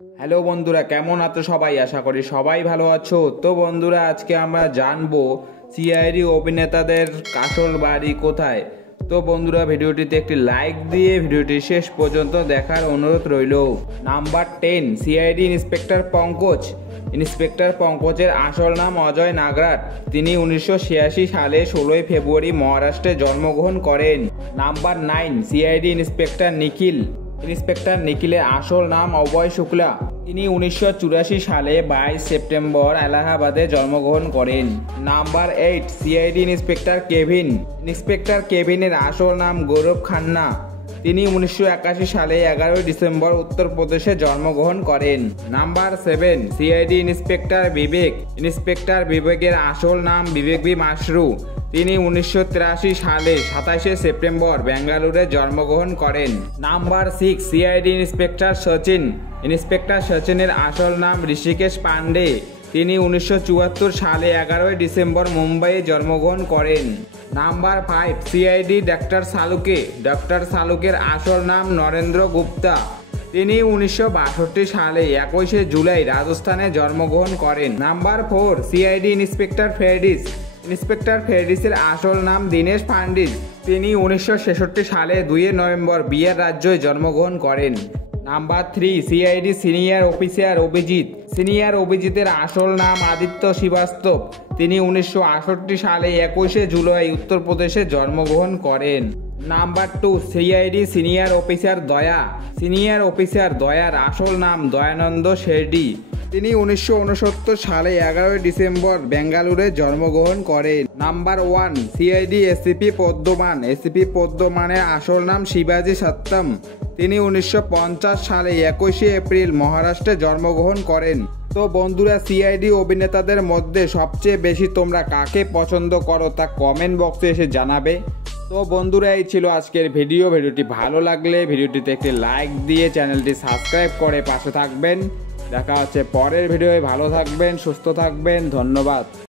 Hello বন্ধুরা, কেমন আছো সবাই? আশা করি সবাই ভালো আছো। তো বন্ধুরা, আজকে আমরা জানবো সিআইডি অভিনেতাদের আসল বাড়ি কোথায়। তো বন্ধুরা, ভিডিওটিতে একটি লাইক দিয়ে ভিডিওটি শেষ পর্যন্ত দেখার অনুরোধ রইল। Number 10, CID inspector Pankaj. Inspector পঙ্কজের আসল নাম অজয় নাগরাট। তিনি 1986 সালে 16 ফেব্রুয়ারি মহারাষ্ট্রে জন্মগ্রহণ করেন। নাম্বার 9, সিআইডি ইন্সপেক্টর নিখিল। ইন্সপেক্টর নিখিলের আসল নাম অভয় শুক্লা। তিনি 1984 সালে 22 সেপ্টেম্বর এলাহাবাদে জন্মগ্রহণ করেন। Number 8, CID inspector Kevin. Inspector কেভিনের আসল নাম গৌরব খান্না। তিনি 1981 সালে 11 ডিসেম্বর উত্তরপ্রদেশে জন্মগ্রহণ করেন। নাম্বার 7, সিআইডি ইন্সপেক্টর বিবেক। ইন্সপেক্টর বিবেকের আসল নাম বিবেক বি মাশরু। তিনি 1983 সালে 27 সেপ্টেম্বর বেঙ্গালুরে জন্মগ্রহণ করেন। Number 6, CID inspector Sachin. Inspector সচিনের আসল নাম ঋষিকেশ পান্ডে। তিনি 1974 সালে 11 ডিসেম্বর মুম্বাইয়ে জন্মগ্রহণ করেন। Number 5, CID doctor Salunkhe. Doctor সালুকের আসল নাম নরেন্দ্র গুপ্তা। তিনি 1962 সালে 21 জুলাই রাজস্থানে জন্মগ্রহণ করেন। Number 4, CID inspector Fredericks. Inspector ফেরডিসের আসল নাম দীনেশ পান্ডিত। তিনি 1966 সালে 2 নভেম্বর বিহার রাজ্যে জন্মগ্রহণ করেন। Number 3, CID senior officer Abhijeet. Senior অভিজিতের আসল নাম আদিত্য শ্রীবাস্তব। তিনি 1968 সালে 21 জুলাই উত্তরপ্রদেশে জন্মগ্রহণ করেন। নাম্বার 2, সিআইডি সিনিয়র অফিসার দয়া। সিনিয়র অফিসার দয়ার আসল নাম দয়ানন্দ শেরডি। তিনি 1969 সালে 11 ডিসেম্বর বেঙ্গালুরে জন্মগ্রহণ করেন। Number 1, CID ACP পদ্মমান। এসিপি পদ্মমানের আসল নাম শিবাজি সত্যম। তিনি 1950 সালে 21 এপ্রিল মহারাষ্ট্রে জন্মগ্রহণ করেন। তো বন্ধুরা, সিআইডি অভিনেতাদের মধ্যে সবচেয়ে বেশি তোমরা কাকে পছন্দ করো তা কমেন্ট বক্সে এসে জানাবে। তো বন্ধুরা, এই ছিল আজকের ভিডিওটি ভালো লাগলে ভিডিওটিতে একটি লাইক দিয়ে চ্যানেলটি সাবস্ক্রাইব করে পাশে থাকবেন। দেখা হচ্ছে পরের ভিডিওয়ে। ভালো থাকবেন, সুস্থ থাকবেন, ধন্যবাদ।